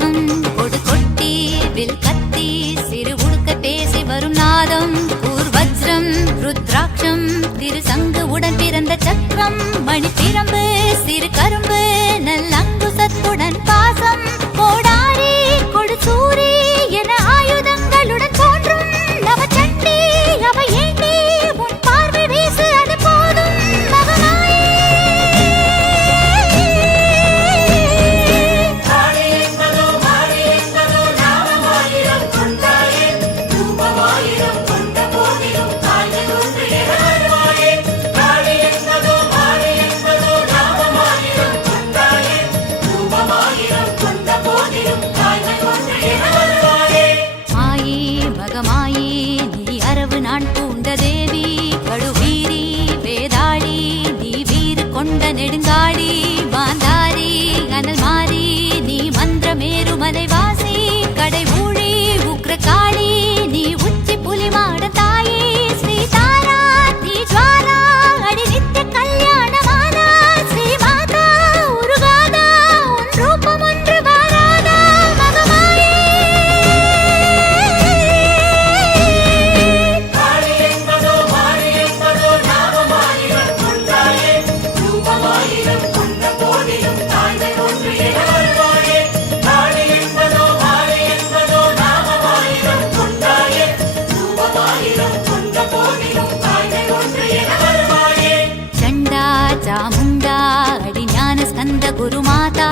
சிம்மம் கொடு கொட்டி வில் கத்தி சிறு உடுக்க பேசி வரும் நாதம் ஊர்வஜ்ரம் ருத்ராட்சம் திரு சங்கு உடன் பிறந்த சக்கரம் மணி பிரம்பு சிறு கரும்பு நல்லங்குசத்துடன் பாசம் கோடாரி கொடு சூரி என ஆயுதங்களுடன் தோன்றும் நவச்சண்டி அவ ஏண்டி உன் பார்வை வீசு அது போதும் மகமாயே நான் பூண்ட தேவி கடுவீரி வேதாளி நீ வீறு கொண்ட நெடுங்காடி மாந்தாரி அனல் மாறி நீ மந்திரமேரு மலைவாசி கடை ஊழி உக்ர காளி நீ உச்சி புலிமாட தாயே ஸ்ரீ தாரா நீ ஜுவாலா அடி நித்திய கல்யாணமானா ஸ்ரீ மாதா உருகாதா உன் ரூபம் ஒன்று வாராதா மகமாயே चामुंडा अडि ज्ञान स्कंद गुरुमाता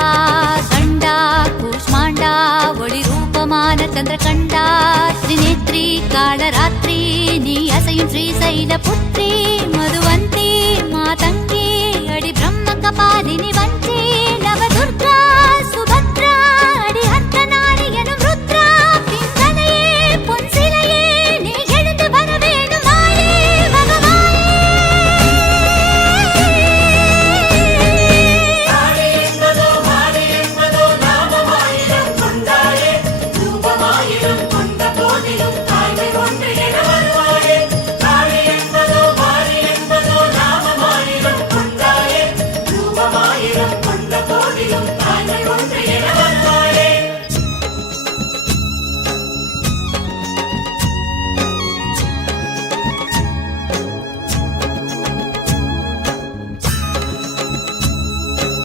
गंडा कूष्मांडा वळि रूपमान चंद्रकंडा त्रिनेत्री कालरात्री नी असयु श्रीशैलपुत्री मधुव